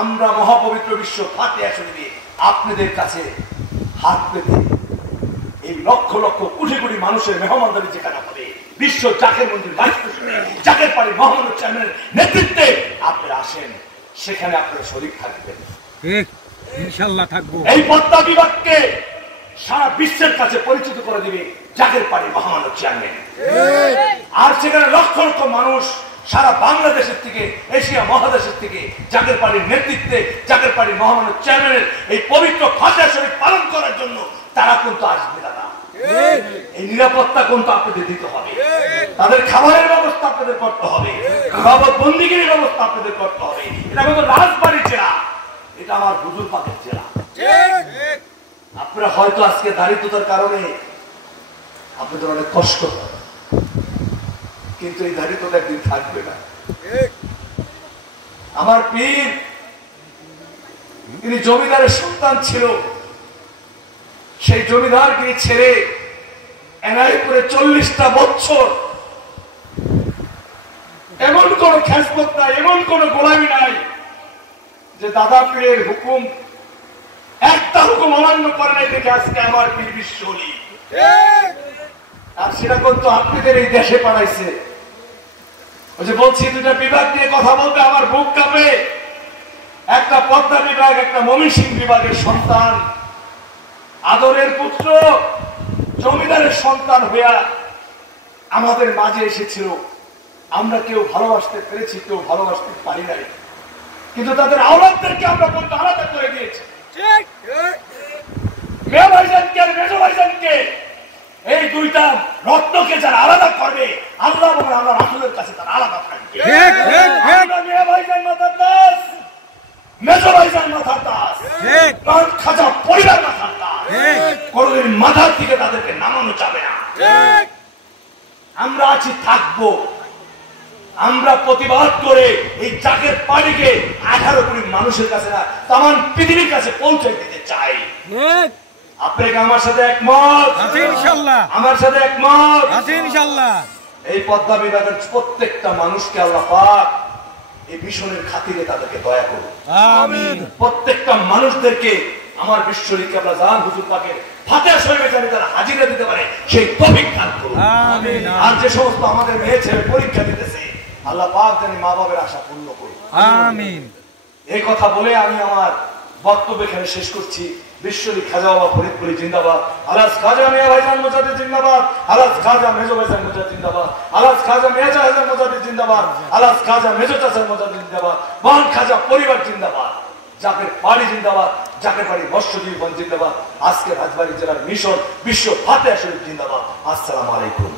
আমরা মহাপবিত্র বিশ্ব ফাতিহা শরীফে আপনাদের কাছে হাত পেতে এই লক্ষ লক্ষ কোটি কোটি মানুষের মেহমানদারি যেখানে হবে, বিশ্ব জাকের মন্দির জাকের পাড়ি মহামানব চেয়ারম্যানের নেতৃত্বে আপনারা আসেন, সেখানে আপনারা শরীক থাকবেন। ইনশাআল্লাহ থাকবো। এই পদ্মা বিভাগকে সারা বিশ্বের কাছে পরিচিত করে দিবে জাকের পাড়ি মহামানব চেয়ারম্যান। আর সেখানে লক্ষ লক্ষ মানুষ সারা বাংলাদেশের থেকে, এশিয়া মহাদেশের থেকে জাকের পাড়ির নেতৃত্বে জাকের পাড়ি মহামানব চেয়ারম্যানের এই পবিত্র ফাতিহা শরীফ পালন করার জন্য তারা কিন্তু আসবে। দাদা, এই নিরাপত্তা কিন্তু আপনাদের দিতে হবে, তাদের খাবারের ব্যবস্থা আপনাদের করতে হবে, বাবদ বন্দিগিরির ব্যবস্থা আপনাদের করতে হবে। এটা কিন্তু রাজবাড়ির জেলা, এটা আমার হুজুর পাকের জেলা। আপনারা হয়তো আজকে দারিদ্রতার কারণে আপনাদের অনেক কষ্ট হয়, কিন্তু এই দারিদ্রতা একদিন থাকবে না। আমার পীর তিনি জমিদারের সন্তান ছিল, সেই জমিদারকে ছেড়ে এনআইপুরে 40টা বছর এমন কোন খেজমত নাই, এমন কোন গোলামি নাই যে দাদা পীরের হুকুম একটা হুকুম অমান্য করে নাই দেখে আজকে আমার পীর বিশ্ব অলি। আর সেটা কিন্তু আপনাদের এই দেশে পাঠাইছে। ওই যে বলছি দুটা বিভাগ নিয়ে কথা বলতে আমার বুক কাঁপে। একটা পদ্মা বিভাগ, একটা ময়মনসিংহ বিভাগের সন্তান, আদরের পুত্র, জমিদারের সন্তান হইয়া আমাদের মাঝে এসেছিল। আমরা কেউ ভালোবাসতে পেরেছি, কেউ ভালোবাসতে পারি নাই, কিন্তু তাদের আওলাদদেরকে আমরা বলতে আলাদা করে দিয়েছি। মেয়ে ভাইজানকে আর মেজো ভাইজানকে, এই দুইটা রত্নকে যারা আলাদা করবে, আল্লাহ এবং আমরা রাসূলের কাছে তারা আলাদা থাকবে। মেয়ে ভাইজান মাথার দাস, মেজো ভাইজান মাথার দাস, খাজা পরিবার মাথার দাস, কোনদিন মাথার দিকে তাদেরকে নামানো যাবে না। আমরা আছি, থাকবো। আমরা প্রতিবাদ করে এই জাকের পাড়িকে 18 কোটি মানুষের কাছে না, তাম পৃথিবীর কাছে পৌঁছে দিতে চাই। আপনাকে আমার সাথে একমত? ইনশাআল্লাহ। আমার সাথে একমত? ইনশাআল্লাহ। এই পদ্মা বিভাগের প্রত্যেকটা মানুষকে আল্লাহ পাক এই মিশনের খাতিরে তাদেরকে দয়া করুন। আমিন। প্রত্যেকটা মানুষদেরকে আমার বিশ্বরী কেবলা জান হুজুর পাকের ফাতিহা শরীফে জানি তারা হাজিরা দিতে পারে, সেই তৌফিক দান করুন। আমিন। আর যে সমস্ত আমাদের মেয়ে ছেলে পরীক্ষা দিতেছে, আল্লাহ পাক জানি মা বাবার আশা পূর্ণ করুন। আমিন। এই কথা বলে আমি আমার বক্তব্য এখানে শেষ করছি। বিশ্বরী খাজা বাবা ফরিদপুরি জিন্দাবাদ, আলাজ খাজা মিয়া ভাইজান মুজাদ্দিদ জিন্দাবাদ, আলাজ খাজা মেজো ভাইজান মুজাদ্দিদ জিন্দাবাদ, আলাজ খাজা মিয়া হাসান মুজাদ্দিদ জিন্দাবাদ, আলাজ খাজা মেজো চাচা মুজাদ্দিদ জিন্দাবাদ, বান খাজা পরিবার জিন্দাবাদ, জাকের পাড়ি জিন্দাবাদ, জাকের পাড়ি মৎস্যজীবন জিন্দাবাদ, আজকে রাজবাড়ী জেলার মিশন বিশ্ব ফাতিহা শরীফ জিন্দাবাদ। আসসালামু আলাইকুম।